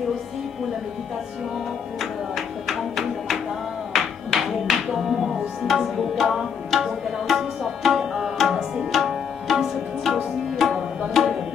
c'est aussi pour la méditation, pour être tranquille le matin, au bouton, aussi pour le yoga. Donc elle a aussi sorti un CD qui se trouve aussi dans les librairies.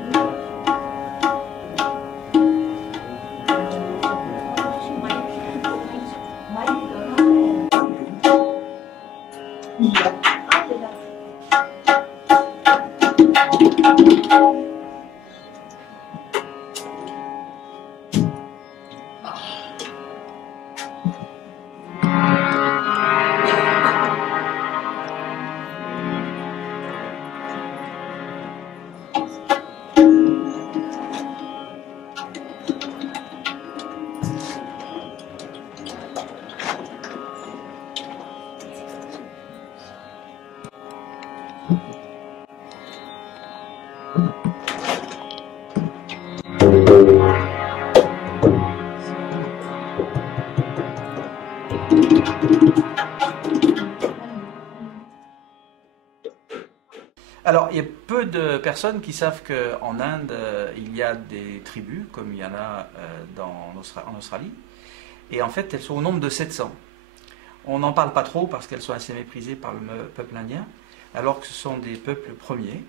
Alors, il y a peu de personnes qui savent qu'en Inde, il y a des tribus, comme il y en a en Australie, et en fait, elles sont au nombre de 700. On n'en parle pas trop parce qu'elles sont assez méprisées par le peuple indien, alors que ce sont des peuples premiers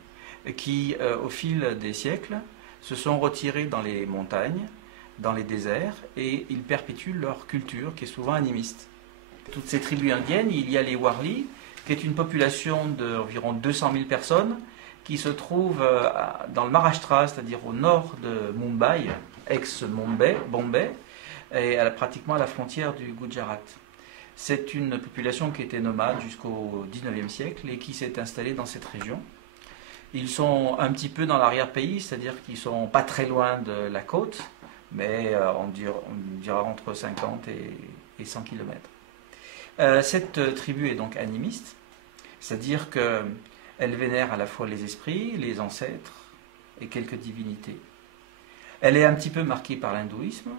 qui, au fil des siècles, se sont retirés dans les montagnes, dans les déserts, et ils perpétuent leur culture qui est souvent animiste. Toutes ces tribus indiennes, il y a les Warli, qui est une population d'environ 200 000 personnes, qui se trouve dans le Maharashtra, c'est-à-dire au nord de Mumbai, ex-Bombay, et pratiquement à la frontière du Gujarat. C'est une population qui était nomade jusqu'au 19e siècle et qui s'est installée dans cette région. Ils sont un petit peu dans l'arrière-pays, c'est-à-dire qu'ils ne sont pas très loin de la côte, mais on dira entre 50 et 100 km. Cette tribu est donc animiste, c'est-à-dire qu'elle vénère à la fois les esprits, les ancêtres et quelques divinités. Elle est un petit peu marquée par l'hindouisme,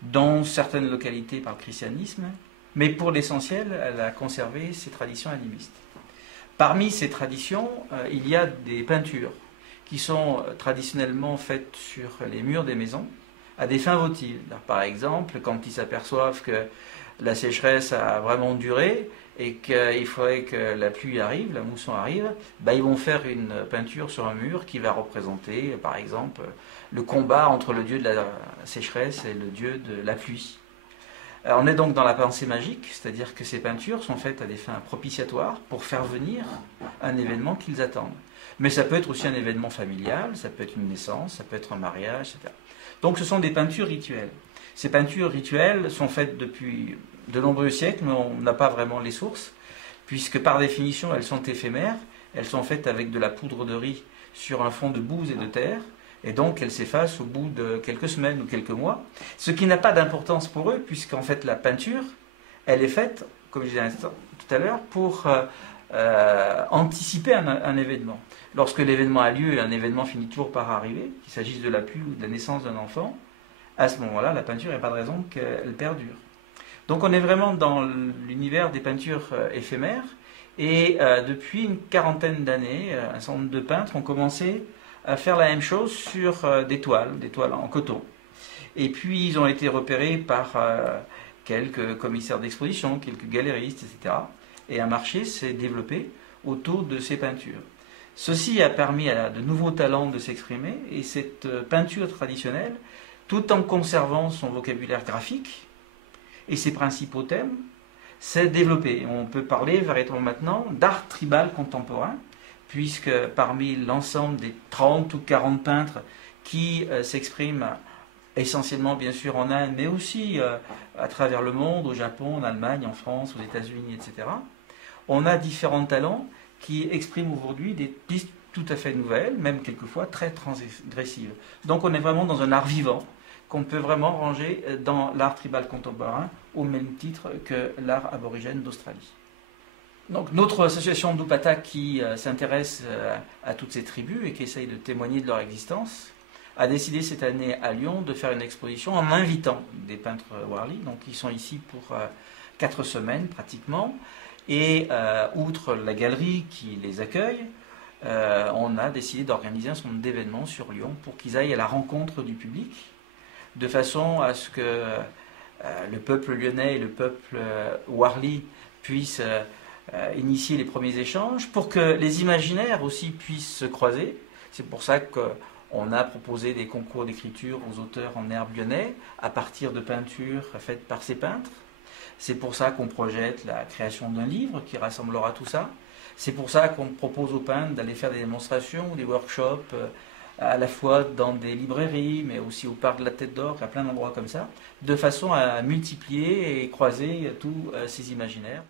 dans certaines localités par le christianisme, mais pour l'essentiel, elle a conservé ses traditions animistes. Parmi ces traditions, il y a des peintures qui sont traditionnellement faites sur les murs des maisons à des fins votives. Par exemple, quand ils s'aperçoivent que la sécheresse a vraiment duré et qu'il faudrait que la pluie arrive, la mousson arrive, ils vont faire une peinture sur un mur qui va représenter, par exemple, le combat entre le dieu de la sécheresse et le dieu de la pluie. On est donc dans la pensée magique, c'est-à-dire que ces peintures sont faites à des fins propitiatoires pour faire venir un événement qu'ils attendent. Mais ça peut être aussi un événement familial, ça peut être une naissance, ça peut être un mariage, etc. Donc ce sont des peintures rituelles. Ces peintures rituelles sont faites depuis de nombreux siècles, mais on n'a pas vraiment les sources, puisque par définition elles sont éphémères, elles sont faites avec de la poudre de riz sur un fond de bouse et de terre, et donc elles s'effacent au bout de quelques semaines ou quelques mois, ce qui n'a pas d'importance pour eux, puisqu'en fait la peinture, elle est faite, comme je disais tout à l'heure, pour anticiper un événement. Lorsque l'événement a lieu et un événement finit toujours par arriver, qu'il s'agisse de la pluie ou de la naissance d'un enfant, à ce moment-là, la peinture, il n'y a pas de raison qu'elle perdure. Donc on est vraiment dans l'univers des peintures éphémères, et depuis une quarantaine d'années, un certain nombre de peintres ont commencé à faire la même chose sur des toiles en coton. Et puis ils ont été repérés par quelques commissaires d'exposition, quelques galéristes, etc. Et un marché s'est développé autour de ces peintures. Ceci a permis à de nouveaux talents de s'exprimer, et cette peinture traditionnelle, tout en conservant son vocabulaire graphique et ses principaux thèmes, s'est développée. On peut parler véritablement maintenant d'art tribal contemporain, puisque parmi l'ensemble des 30 ou 40 peintres qui s'expriment essentiellement bien sûr en Inde, mais aussi à travers le monde, au Japon, en Allemagne, en France, aux États-Unis, etc., on a différents talents qui expriment aujourd'hui des pistes tout à fait nouvelles, même quelquefois très transgressives. Donc on est vraiment dans un art vivant qu'on peut vraiment ranger dans l'art tribal contemporain au même titre que l'art aborigène d'Australie. Donc notre association Dupata, qui s'intéresse à toutes ces tribus et qui essaye de témoigner de leur existence, a décidé cette année à Lyon de faire une exposition en invitant des peintres Warli, donc ils sont ici pour 4 semaines pratiquement, et outre la galerie qui les accueille, on a décidé d'organiser un certain nombre d'événements sur Lyon pour qu'ils aillent à la rencontre du public, de façon à ce que le peuple lyonnais et le peuple Warli puissent initier les premiers échanges, pour que les imaginaires aussi puissent se croiser. C'est pour ça qu'on a proposé des concours d'écriture aux auteurs en herbe lyonnais à partir de peintures faites par ces peintres. C'est pour ça qu'on projette la création d'un livre qui rassemblera tout ça. C'est pour ça qu'on propose aux peintres d'aller faire des démonstrations ou des workshops à la fois dans des librairies, mais aussi au parc de la Tête d'Or, à plein d'endroits comme ça, de façon à multiplier et croiser tous ces imaginaires.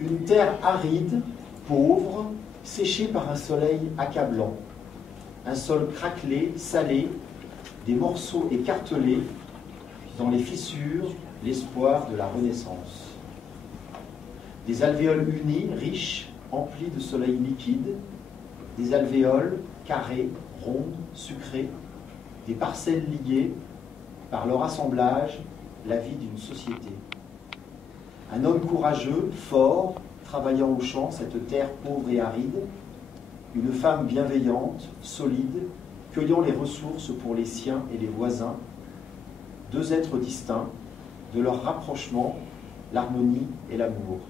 Une terre aride, pauvre, séchée par un soleil accablant. Un sol craquelé, salé, des morceaux écartelés, dans les fissures, l'espoir de la renaissance. Des alvéoles unis, riches, emplis de soleil liquide, des alvéoles carrées, rondes, sucrées, des parcelles liées, par leur assemblage, la vie d'une société. Un homme courageux, fort, travaillant au champ, cette terre pauvre et aride. Une femme bienveillante, solide, cueillant les ressources pour les siens et les voisins. Deux êtres distincts, de leur rapprochement, l'harmonie et l'amour.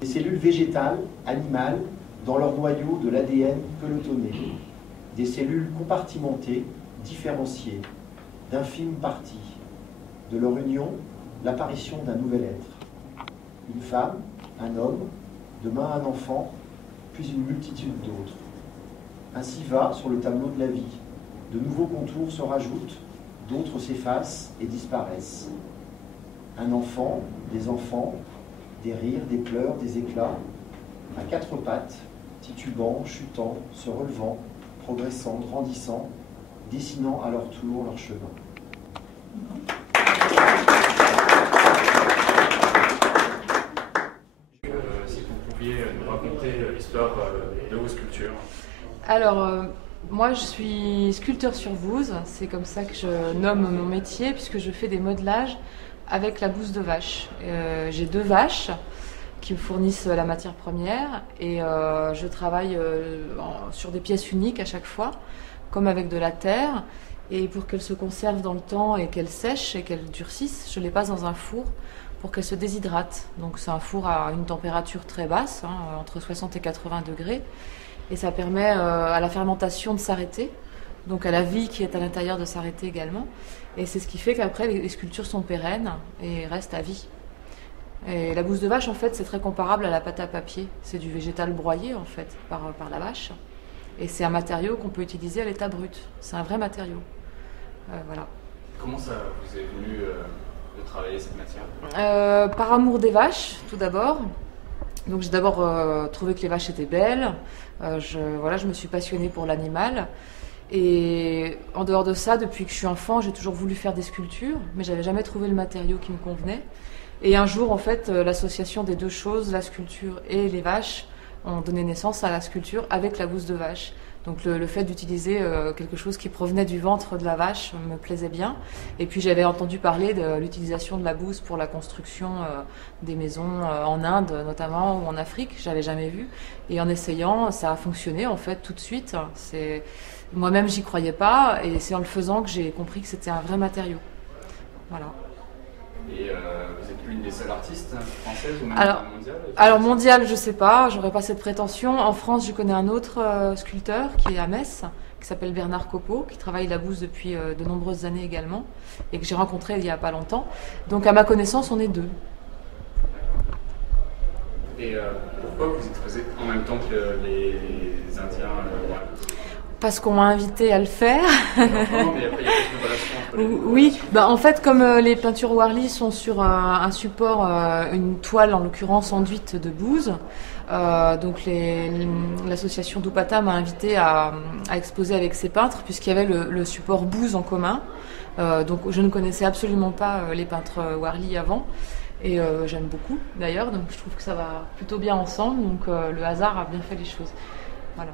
Des cellules végétales, animales, dans leur noyau de l'ADN pelotonné. Des cellules compartimentées, différenciées, d'infimes parties. De leur union, l'apparition d'un nouvel être. Une femme, un homme, demain un enfant, puis une multitude d'autres. Ainsi va sur le tableau de la vie. De nouveaux contours se rajoutent, d'autres s'effacent et disparaissent. Un enfant, des rires, des pleurs, des éclats, à quatre pattes, titubant, chutant, se relevant, progressant, grandissant, dessinant à leur tour leur chemin. Si vous pouviez nous raconter l'histoire de vos sculptures. Alors, moi je suis sculpteur sur bouse, c'est comme ça que je nomme mon métier, puisque je fais des modelages avec la bouse de vache. J'ai 2 vaches qui me fournissent la matière première et je travaille sur des pièces uniques à chaque fois, comme avec de la terre. Et pour qu'elles se conservent dans le temps et qu'elles sèchent et qu'elles durcissent, je les passe dans un four pour qu'elles se déshydratent. Donc c'est un four à une température très basse, entre 60 et 80 degrés. Et ça permet à la fermentation de s'arrêter, donc à la vie qui est à l'intérieur de s'arrêter également. Et c'est ce qui fait qu'après les sculptures sont pérennes et restent à vie. Et la bouse de vache, en fait, c'est très comparable à la pâte à papier. C'est du végétal broyé, en fait, par la vache. Et c'est un matériau qu'on peut utiliser à l'état brut. C'est un vrai matériau. Voilà. Comment ça vous est venu de travailler cette matière? Par amour des vaches, tout d'abord. Donc j'ai d'abord trouvé que les vaches étaient belles. Je me suis passionnée pour l'animal. Et en dehors de ça, depuis que je suis enfant, j'ai toujours voulu faire des sculptures, mais j'avais jamais trouvé le matériau qui me convenait. Et un jour, en fait, l'association des deux choses, la sculpture et les vaches, ont donné naissance à la sculpture avec la bouse de vache. Donc le fait d'utiliser quelque chose qui provenait du ventre de la vache me plaisait bien. Et puis j'avais entendu parler de l'utilisation de la bouse pour la construction des maisons en Inde notamment, ou en Afrique. J'avais jamais vu. Et en essayant, ça a fonctionné en fait tout de suite. Moi-même, j'y croyais pas. Et c'est en le faisant que j'ai compris que c'était un vrai matériau. Voilà. Et vous êtes l'une des seules artistes françaises ou même mondiales? Alors mondiale, je sais pas, j'aurais pas cette prétention. En France, je connais un autre sculpteur qui est à Metz, qui s'appelle Bernard Copeau, qui travaille la bouse depuis de nombreuses années également, et que j'ai rencontré il y a pas longtemps. Donc à ma connaissance, on est 2. Et pourquoi vous exposez en même temps que les Indiens Parce qu'on m'a invité à le faire. Non, mais après, il y a peut-être une relation entre les deux. Oui, en fait, comme les peintures Warli sont sur un support, une toile en l'occurrence enduite de bouse, donc l'association Dupata m'a invité à exposer avec ces peintres puisqu'il y avait le support bouse en commun. Donc je ne connaissais absolument pas les peintres Warli avant et j'aime beaucoup d'ailleurs, donc je trouve que ça va plutôt bien ensemble, donc le hasard a bien fait les choses. Voilà.